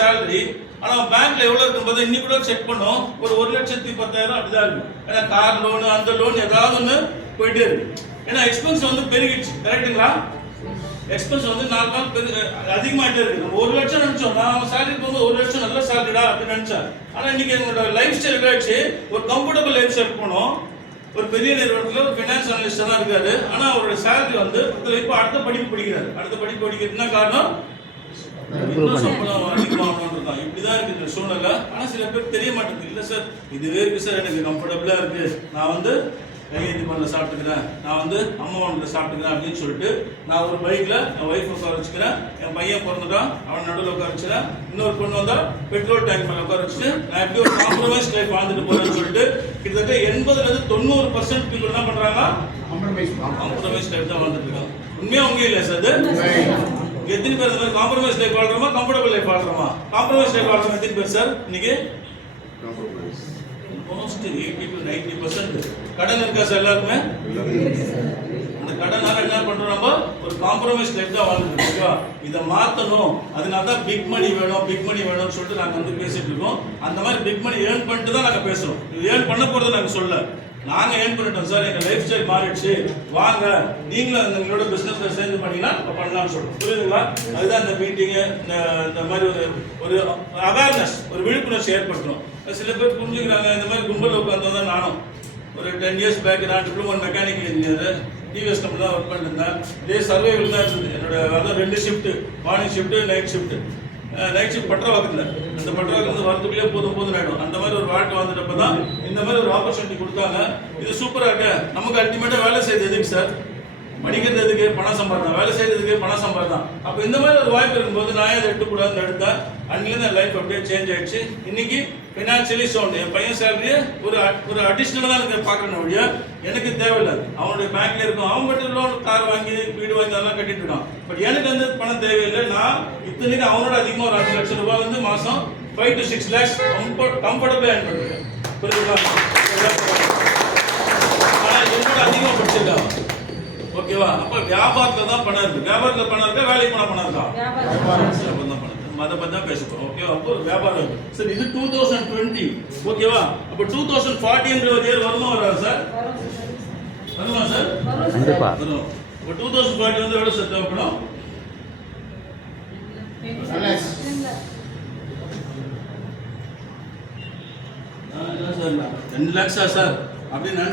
Salary. ஆனால் பேங்க்ல எவ்வளோ இருக்கும்போது இன்னைக்கு கூட செக் பண்ணோம், ஒரு 1,10,000 அப்படிதான் இருக்கு. ஏன்னா கார் லோனு அந்த லோன் ஏதாவது ஒன்று போயிட்டே இருக்கு. ஏன்னா எக்ஸ்பென்ஸ் வந்து பெருகிடுச்சு. கரெக்டுங்களா? எக்ஸ்பென்ஸ் வந்து 4 நாள் அதிகமாகிட்டே இருக்கு. நம்ம 1 லட்சம் நினைச்சோம், நான் சேலரி போகும்போது 1 லட்சம் நல்ல சேலரிடா அப்படின்னு நினைச்சேன். ஆனால் இன்னைக்கு எங்களோட லைஃப் ஸ்டைல் எதாச்சு ஒரு கம்ஃபர்டபுள் லைஃப் ஸ்டைல் போனோம். ஒரு பெரிய நிறுவனத்தில் ஒரு ஃபினான்ஸ் அனலிஸ்டாக தான் இருக்காரு. ஆனால் அவரோட சேலரி வந்து இப்போ அடுத்த படிப்பு படிக்கிறாரு. அடுத்த படிப்பு படிக்கிறது என்ன காரணம்? இன்னும் சம்பளம் அதிகமாகணும்னு தான். இப்படிதான் இருக்கு இந்த சூழ்நிலை. ஆனால் சில பேர் தெரிய மாட்டேங்குது. இல்லை சார் இதுவே இருக்கு சார், எனக்கு கம்ஃபர்டபுளாக இருக்கு, நான் வந்து கையெழுத்து பண்ணல சாப்பிட்டுக்கிறேன், நான் வந்து அம்மா ஒன்றில் சாப்பிட்டுக்கிறேன் அப்படின்னு சொல்லிட்டு நான் ஒரு பைக்கில் என் ஒய்ஃப் உட்கார வச்சுக்கிறேன், என் பையன் பிறந்துட்டான் அவன் நடுவில் உட்கார வச்சுக்கிறேன், இன்னொரு பொண்ணு வந்தால் பெட்ரோல் டேங்க் மேலே உட்கார வச்சுட்டு நான் எப்படி ஒரு காம்ப்ரமைஸ் லைஃப் வாழ்ந்துட்டு போகிறேன்னு சொல்லிட்டு கிட்டத்தட்ட 80-90% பீப்புள் என்ன பண்ணுறாங்க? காம்ப்ரமைஸ் லைஃப் தான் வாழ்ந்துட்டு இருக்காங்க. உண்மையாக இல்லை சார்? அது எத்தனை பேர் காம்ப்ரமைஸ் லைஃப் வாழ்றோமா, கம்ஃபர்டபுள் லைஃப் வாழ்றோமா? காம்ப்ரமைஸ் லைஃப் வாழ்றோம் எத்தனை பேர் சார் இன்னைக்கு? மோஸ்ட் 80-90%. கடன் இருக்கா சார் எல்லாருக்குமே? அந்த கடனால என்ன பண்றோம், நம்ம ஒரு காம்ப்ரமைஸ் லைஃப் தான் வாழ்ந்துட்டு இருக்கோம். இதை மாற்றணும், அதனால தான் பிக் மணி வேணும் பிக் மணி வேணும்னு சொல்லிட்டு நாங்கள் வந்து பேசிட்டு இருக்கோம். அந்த மாதிரி பிக் மணி ஏர்ன் பண்ணிட்டு தான் நாங்கள் பேசுறோம். இது ஏர்ன் பண்ண போறது நாங்கள் சொல்ல, நாங்கள் ஏர்ன் பண்ணிட்டோம் சார், எங்கள் லைஃப் ஸ்டைல் மாறிடுச்சு, வாங்க நீங்களும் எங்களோட பிஸ்னஸ்ல சேர்ந்து பண்ணீங்கன்னா பண்ணலாம்னு சொல்றோம். புரியுதுங்களா? அதுதான் இந்த மீட்டிங்கு, இந்த மாதிரி ஒரு அவேர்னஸ், ஒரு விழிப்புணர்ச்சி ஏற்படுத்தணும். சில பேர் புரிஞ்சுக்கிறாங்க. இந்த மாதிரி கும்பல் உட்காந்து தான் நானும் ஒரு 10 இயர்ஸ் பேக் நான் diploma mechanical engineer TVS company தான் ஒர்க் பண்ணிருந்தேன். இதே சர்வேவில் தான் இருந்தது என்னோட. அதான் 2 shift, morning shift night shift. Night shift பட்டரவாக்கத்தில், அந்த பட்டரவாக்கத்தில் வரத்துக்குள்ளே போதும் ஆகிடும். அந்த மாதிரி ஒரு வாழ்க்கை வந்துட்டப்ப தான் இந்த மாதிரி ஒரு ஆப்பர்ச்சுனிட்டி கொடுத்தாங்க. இது சூப்பராக இருக்கு. நமக்கு அல்டிமேட்டாக வேலை செய்யுது எதுக்கு சார்? படிக்கிறது எதுக்கு? பணம் சம்பாதிதான். வேலை செய்யறதுக்கு பணம் சம்பாதிதான். அப்போ இந்த மாதிரி ஒரு வாய்ப்பு இருக்கும்போது நான் அதை எடுத்துக்கூடாதுன்னு எடுத்தேன். அன்னிலேருந்து என் லைஃப் அப்படியே சேஞ்ச் ஆயிடுச்சு. இன்னைக்கு ஃபினான்ஷியலி சவுண்ட். என் பையன் சேலரியை ஒரு அடிஷ்னலாக தான் எனக்கு பார்க்கணும் ஒழிய எனக்கு தேவையில்லை. அவனுடைய பேங்க்ல இருக்கும், அவன் மட்டும் லோன் கார் வாங்கி வீடு வாங்கி அதெல்லாம் கட்டிட்டு இருக்கான். பட் எனக்கு வந்து பணம் தேவையில்லை. நான் இத்தனைக்கு அவனோட அதிகமாக ஒரு 5 லட்சம் ரூபாய் வந்து மாதம் 5 to 6 lakhs கம்ஃபர்டபுளாக ஏர்ன் பண்ணுறேன். புரியுதுங்களா? ஆனால் என்னோட அதிகமாக படிச்சிருக்காங்க. ஓகேவா? அப்ப வியாபாரத்துல தான் பணம் இருக்கு. வியாபாரத்துல பணம் இருக்கா, வேலைக்கு போனா பணம் இருக்கா? வியாபாரத்துல தான் பணம். அதை பத்தி தான் பேச போறோம். ஓகேவா? அப்போ ஒரு வியாபாரம். சரி, இது 2020. ஓகேவா? அப்ப 2040 ஒரு இயர் வருமா வராது சார்? வருமா சார்? கண்டிப்பா வரும். அப்ப 2040 வந்து எவ்வளவு சார் தேவைப்படும்? 2 lakhs சார் அப்படின்னு